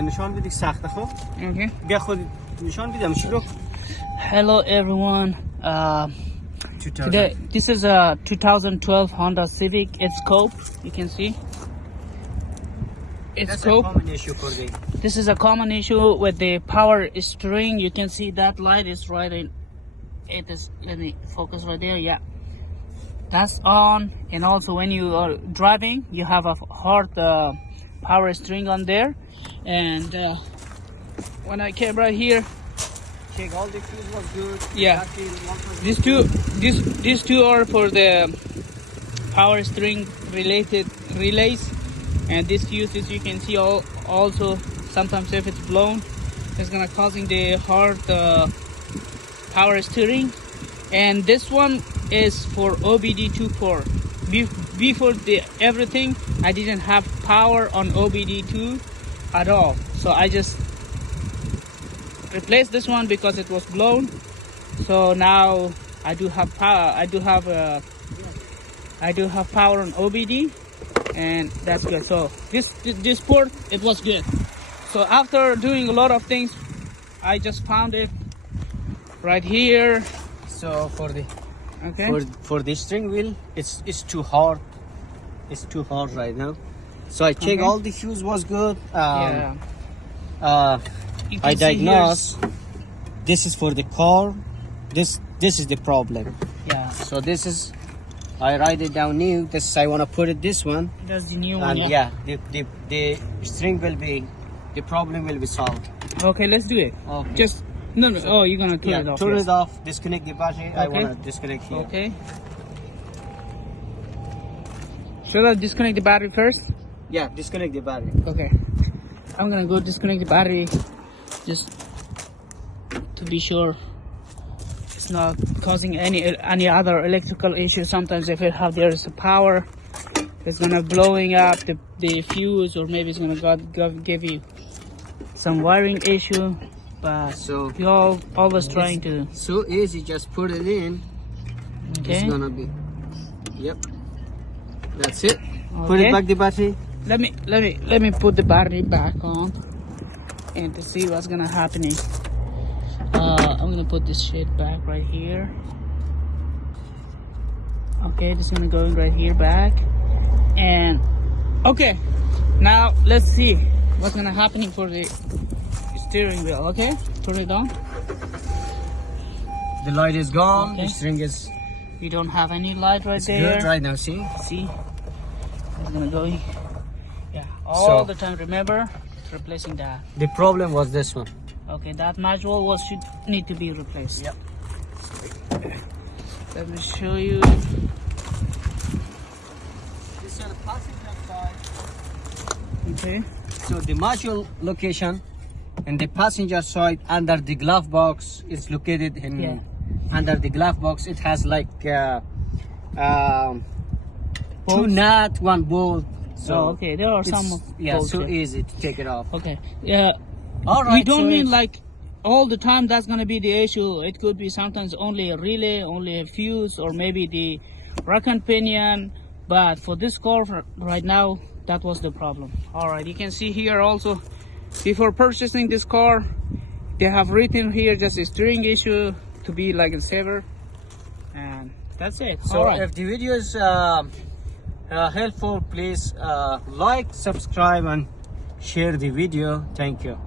نشان بدی سخته خب. Okay. بیا خود نشان بدم شروع. Hello everyone. Today this is a 2012 Honda Civic. It's scope. You can see. It's That's scope. a common issue for the. This is a common issue with the power steering. You can see that light is right in. It is. Let me focus right there. Yeah. That's on, and also when you are driving, you have a hard power steering on there, and when I came right here, Check all the fuels was good. yeah, these two are for the power steering related relays, and this fuse, as you can see, also sometimes if it's blown, it's gonna causing the hard power steering, and this one is for OBD2 core. Before everything, I didn't have power on OBD2 at all, so I just replaced this one because it was blown. So now I do have power. I do have power on OBD, and that's good. So this port, it was good. So after doing a lot of things, I just found it right here. So for the Okay. for the steering wheel, it's too hard. It's too hard right now. So I checked all the fuels was good. Yeah. You can I see diagnosed this is for the car. This is the problem. Yeah. So this is I write it down new. This I want to put it this one. That's the new one. And yeah, the string will be the problem will be solved. Okay, let's do it. Okay. Just no. Oh, you're gonna turn it off. Turn yes. it off. Disconnect the battery. I Okay. want to disconnect here. Okay. Should I disconnect the battery first? Yeah, disconnect the battery. Okay. I'm gonna go disconnect the battery just to be sure it's not causing any other electrical issue. Sometimes if there is a power, it's gonna blowing up the fuse, or maybe it's gonna give you some wiring issue. But So we always trying to. so easy. Just put it in. Okay. It's gonna be. Yep. That's it. Put Okay. it back the battery. Let me put the battery back on and to see what's gonna happening. I'm gonna put this shit back right here. Okay, this is gonna go in right here back. And okay, now let's see what's gonna happening for the steering wheel. Okay, turn it on. The light is gone. Okay. The string is You don't have any light right there. good right now. See? See, it's gonna go in. Yeah, all the time. Remember, replacing that. The problem was this one. Okay, that module should need to be replaced. Yep. Let me show you. This is on the passenger side. Okay. So the module location and the passenger side under the glove box is located in under the glove box. It has like two nut, one bolt. So okay, there are it's, some. yeah, bolts so here. easy to take it off. Okay. Yeah. All right. We don't so mean it's- like all the time that's gonna be the issue. It could be sometimes only a relay, only a fuse, or maybe the rack and pinion. But for this car right now, that was the problem. All right, you can see here also, before purchasing this car, they have written here just a steering issue to be like a saver, and that's it. So all right. if the video is helpful, please like, subscribe, and share the video. Thank you.